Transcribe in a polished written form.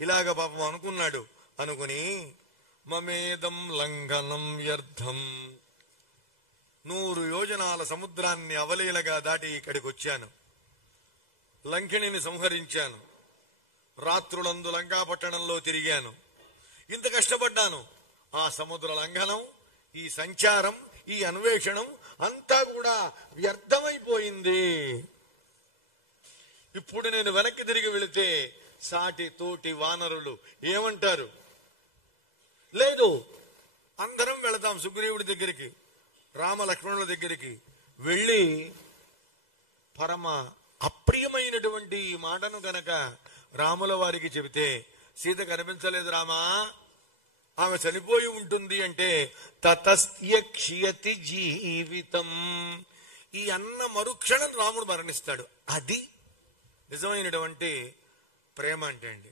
ఇలాగ పాపం అనుకున్నాడు. అనుకుని మమేదం లంఘనం వ్యర్థం, 100 యోజనాల సముద్రాన్ని అవలీలగా దాటి ఇక్కడికి వచ్చాను. లంకిణిని సంహరించాను. రాత్రులందు లంకాపట్టణంలో తిరిగాను. ఇంత కష్టపడ్డాను. ఆ సముద్ర లంఘనం, ఈ సంచారం, ఈ అన్వేషణం అంతా కూడా వ్యర్థమైపోయింది. ఇప్పుడు నేను వెనక్కి తిరిగి వెళితే సాటి తోటి వానరులు ఏమంటారు? లేదు, అందరం వెళతాం సుగ్రీవుడి దగ్గరికి, రామ లక్ష్మణుల దగ్గరికి. వెళ్ళి పరమ అప్రియమైనటువంటి ఈ మాటను గనక రాముల వారికి చెబితే, సీత కనిపించలేదు రామా, ఆమె చనిపోయి ఉంటుంది అంటే తతస్య క్షియతి జీవితం, ఈ అన్న మరుక్షణం రాముడు మరణిస్తాడు. అది నిజమైనటువంటి ప్రేమ అంటే అండి.